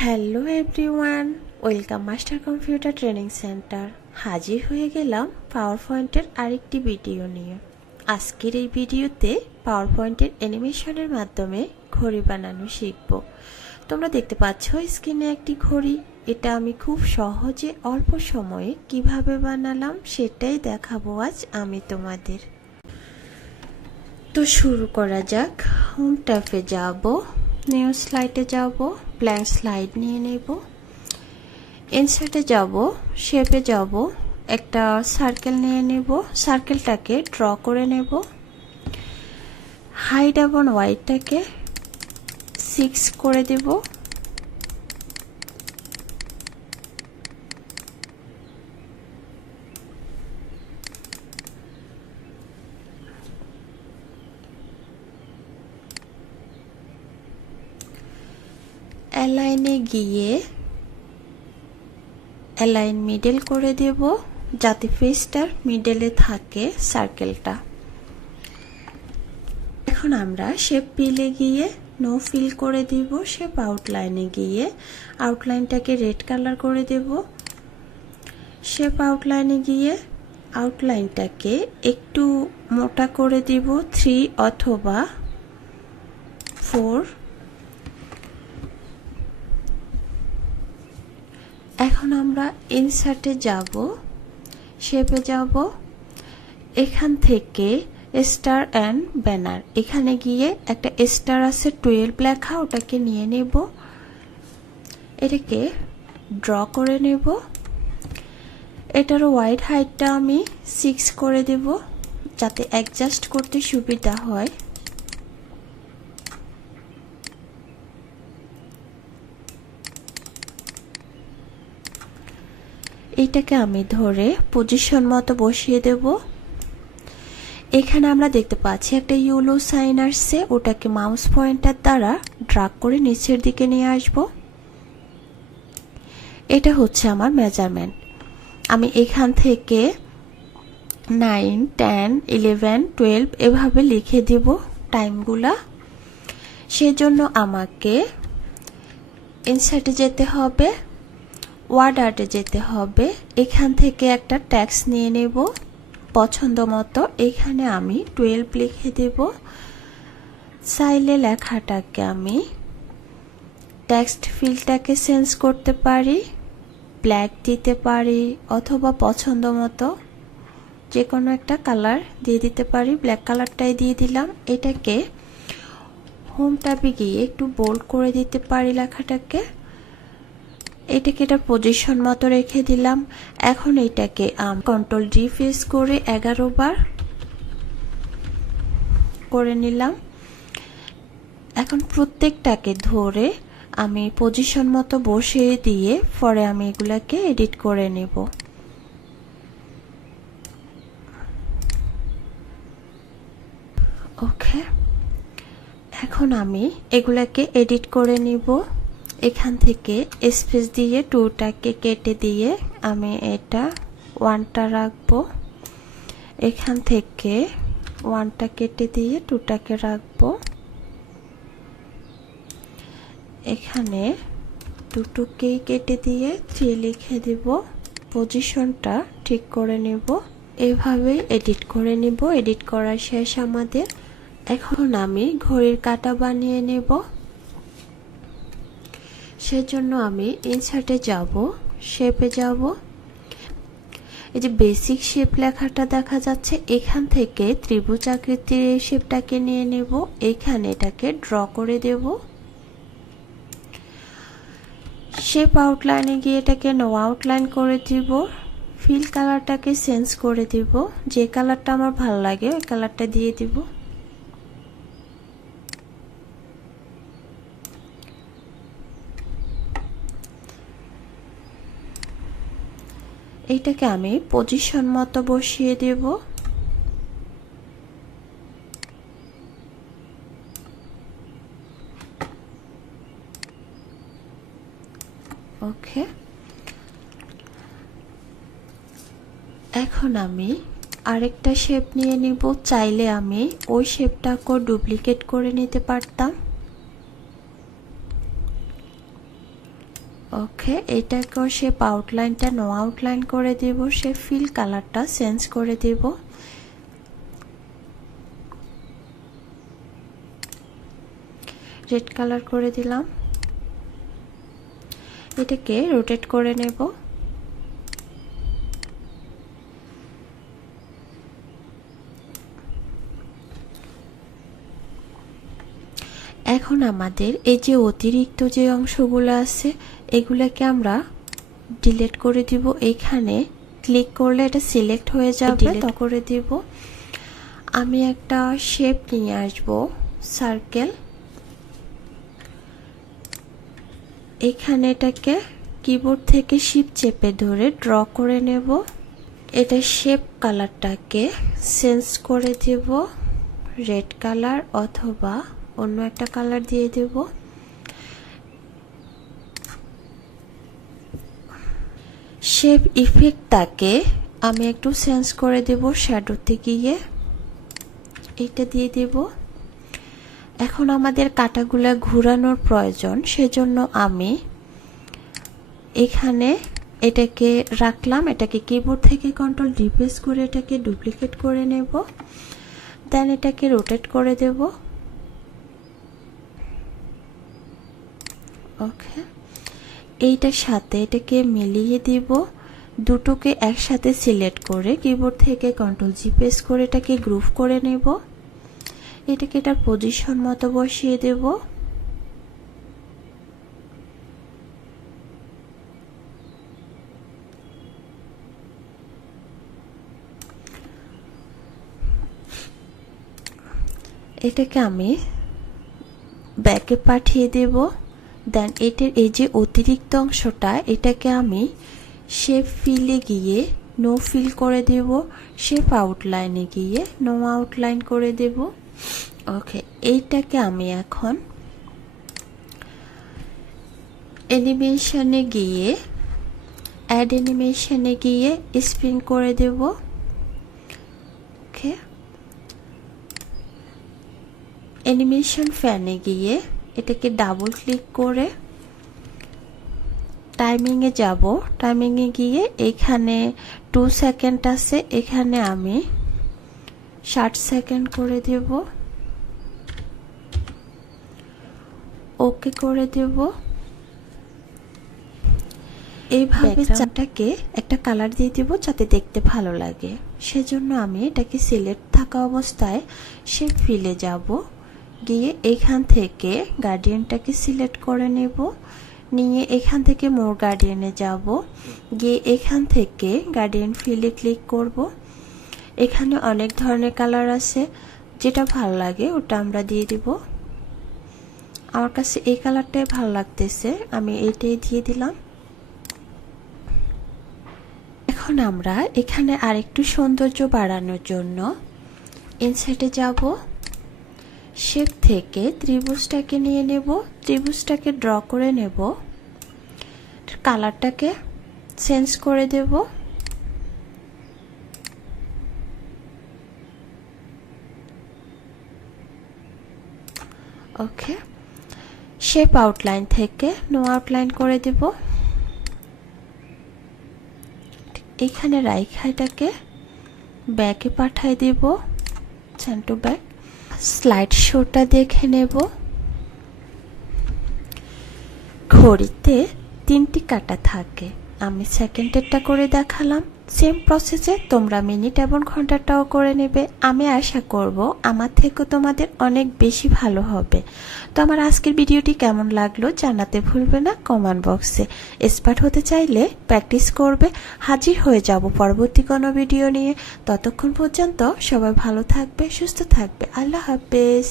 Hello everyone, welcome master computer training centre. হাজির হয়ে গেলাম পাওয়ার পয়েন্টের আরেকটি ভিডিও নিয়ে। আজকের এই ভিডিওতে পাওয়ার পয়েন্টের অ্যানিমেশনের মাধ্যমে ঘড়ি বানানো শিখব। তোমরা দেখতে পাচ্ছ স্ক্রিনে একটি ঘড়ি। এটা আমি খুব সহজে অল্প সময়ে কিভাবে বানালাম সেটাই দেখাবো আজ আমি তোমাদের। তো শুরু করা যাক। হোম ট্যাবে যাব, নিউ স্লাইডে যাব, ব্ল্যাঙ্ক স্লাইড নিয়ে নেব, ইনসার্টে যাব, শেপে যাব, একটা সার্কেল নিয়ে নেব, সার্কেলটাকে ড্র করে নেব, হাইট এবং ওয়াইডটাকে 6 করে দেব, অ্যালাইনে গিয়ে অ্যালাইন মিডল করে দেব যাতে ফেসটার মিডলে থাকে সার্কেলটা। এখন আমরা শেপ পিলে গিয়ে নো ফিল করে দেব, শেপ আউটলাইনে গিয়ে আউটলাইনটাকে রেড কালার করে দেব, শেপ আউটলাইনে গিয়ে আউটলাইনটাকে একটু মোটা করে দিব 3 অথবা 4। এখন আমরা ইনসার্টে যাব, শেপে যাব, এখান থেকে স্টার অ্যান্ড ব্যানার, এখানে গিয়ে একটা স্টার আছে 12 লেখা, ওটাকে নিয়ে নেব, এটাকে ড্র করে নেব। এটার ওয়াইড হাইটটা আমি 6 করে দেব যাতে অ্যাডজাস্ট করতে সুবিধা হয়। এইটাকে আমি ধরে পজিশন মতো বসিয়ে দেব। এখানে আমরা দেখতে পাচ্ছি একটা ইয়েলো সাইন আসছে, ওটাকে মাউস পয়েন্টার দ্বারা ড্র্যাগ করে নিচের দিকে নিয়ে আসব। এটা হচ্ছে আমার মেজারমেন্ট। আমি এখান থেকে 9, 10, 11, 12 এভাবে লিখে দিব টাইমগুলা। সেজন্য আমাকে ইনসার্টে যেতে হবে, ওয়ার্ড আর্টে যেতে হবে, এখান থেকে একটা ট্যাক্স নিয়ে নেব পছন্দ মতো। এখানে আমি 12 লিখে দেব। চাইলে লেখাটাকে আমি টেক্সট ফিল্ডটাকে চেঞ্জ করতে পারি, ব্ল্যাক দিতে পারি অথবা পছন্দ মতো যে কোনো একটা কালার দিয়ে দিতে পারি। ব্ল্যাক কালারটাই দিয়ে দিলাম। এটাকে হোম ট্যাবে গিয়ে একটু বোল্ড করে দিতে পারি লেখাটাকে। এটাকে এটা পজিশন মতো রেখে দিলাম। এখন এটাকে কন্ট্রোল ডি প্রেস করে 11 বার করে নিলাম। এখন প্রত্যেকটাকে ধরে আমি পজিশন মতো বসিয়ে দিয়ে পরে আমি এগুলাকে এডিট করে নেব। ওকে, এখন আমি এগুলাকে এডিট করে নিব। এখান থেকে স্পেস দিয়ে 2টাকে কেটে দিয়ে আমি এটা 1টা রাখবো। এখান থেকে 1টা কেটে দিয়ে 2টাকে রাখবো। এখানে দুটোকেই কেটে দিয়ে 3 লিখে দিব। পজিশনটা ঠিক করে নেব। এভাবে এডিট করে নিব। এডিট করা শেষ আমাদের। এখন আমি ঘড়ির কাঁটা বানিয়ে নেব। সেজন্য আমি ইনসার্টে যাব, শেপে যাব, এই যে বেসিক শেপ লেখাটা দেখা যাচ্ছে, এখান থেকে ত্রিভুজ আকৃতির এই শেপটাকে নিয়ে নেব। এখানে এটাকে ড্র করে দেব। শেপ আউটলাইনে গিয়ে এটাকে নো আউটলাইন করে দিব। ফিল কালারটাকে চেঞ্জ করে দিব, যে কালারটা আমার ভালো লাগে ওই কালারটা দিয়ে দিব। এইটাকে আমি পজিশন মতো বসিয়ে দেব। ওকে, এখন আমি আরেকটা শেপ নিয়ে নিব। চাইলে আমি ওই শেপটাকে ডুপ্লিকেট করে নিতে পারতাম। ওকে, এইটাকেও শেপ আউটলাইনটা নো আউটলাইন করে দিব, সে ফিল কালারটা চেঞ্জ করে দিব। রেড কালার করে দিলাম। এটাকে রোটেট করে নেব। এখন আমাদের এই যে অতিরিক্ত যে অংশগুলো আছে এগুলোকে আমরা ডিলিট করে দিব। এইখানে ক্লিক করলে এটা সিলেক্ট হয়ে যাবে, ডিলিট করে দিব। আমি একটা শেপ নিয়ে আসব, সার্কেল। এখানে এটাকে কিবোর্ড থেকে শিফট চেপে ধরে ড্র করে নেব। এটা শেপ কালারটাকে চেঞ্জ করে দেব, রেড কালার অথবা অন্য একটা কালার দিয়ে দেব। শেপ ইফেক্টটাকে আমি একটু চেঞ্জ করে দেব, শ্যাডোতে গিয়ে এটা দিয়ে দেব। এখন আমাদের কাটাগুলা ঘোরানোর প্রয়োজন, সেজন্য আমি এখানে এটাকে রাখলাম। এটাকে কিবোর্ড থেকে কন্ট্রোল ডি প্রেস করে এটাকে ডুপ্লিকেট করে নেব, দেন এটাকে রোটেট করে দেব। ওকে, এইটার সাথে এটাকে মিলিয়ে দিব। দুটোকে একসাথে সিলেক্ট করে কিবোর্ড থেকে কন্ট্রোল জি প্রেস করে এটাকে গ্রুপ করে নেব। এটাকে এটার পজিশন মতো বসিয়ে দেব। এটাকে আমি ব্যাকে পাঠিয়ে দেব। দেন এটার এই যে অতিরিক্ত অংশটা এটাকে আমি শেপ ফিলে গিয়ে নো ফিল করে দেব, শেপ আউটলাইনে গিয়ে নো আউটলাইন করে দেব। ওকে, এইটাকে আমি এখন অ্যানিমেশনে গিয়ে অ্যাড অ্যানিমেশনে গিয়ে স্পিন করে দেব। ওকে, অ্যানিমেশন ফ্যানে গিয়ে এটাকে ডাবল ক্লিক করে টাইমিংয়ে যাব। টাইমিংয়ে গিয়ে এখানে 2 সেকেন্ড আছে, এখানে আমি 60 সেকেন্ড করে দেব। ওকে করে দেব। এইভাবে চারটাকে একটা কালার দিয়ে দেব যাতে দেখতে ভালো লাগে। সেজন্য আমি এটাকে সিলেক্ট থাকা অবস্থায় শেপ ফিলে যাব, গিয়ে এখান থেকে গার্ডিয়ানটাকে সিলেক্ট করে নেব, নিয়ে এখান থেকে মোর গার্ডিয়ানে যাব, গিয়ে এখান থেকে গার্ডিয়ান ফিলে ক্লিক করব। এখানে অনেক ধরনের কালার আছে, যেটা ভালো লাগে ওটা আমরা দিয়ে দিব। আমার কাছে এই কালারটাই ভালো লাগতেছে, আমি এইটাই দিয়ে দিলাম। এখন আমরা এখানে আরেকটু সৌন্দর্য বাড়ানোর জন্য ইনসাইটে যাব, শেপ থেকে ত্রিভুজটাকে নিয়ে নেব, ত্রিভুজটাকে ড্র করে নেব, কালারটাকে চেঞ্জ করে দেব। ওকে, শেপ আউটলাইন থেকে নো আউটলাইন করে দেব। এখানে রাইখাটাকে ব্যাকে পাঠাই দেব, সেন্ড টু ব্যাক। স্লাইড শোটা দেখে নেব। ঘড়িতে 3টি কাঁটা থাকে, আমি সেকেন্ডেরটা করে দেখালাম। সেম প্রসেসে তোমরা মিনিট এবং ঘন্টাটাও করে নেবে। আমি আশা করব আমার থেকেও তোমাদের অনেক বেশি ভালো হবে। তো আমার আজকের ভিডিওটি কেমন লাগলো জানাতে ভুলবে না কমেন্ট বক্সে। এক্সপার্ট হতে চাইলে প্র্যাকটিস করবে। হাজির হয়ে যাব পরবর্তী কোনো ভিডিও নিয়ে। ততক্ষণ পর্যন্ত সবাই ভালো থাকবে, সুস্থ থাকবে। আল্লাহ হাফেজ।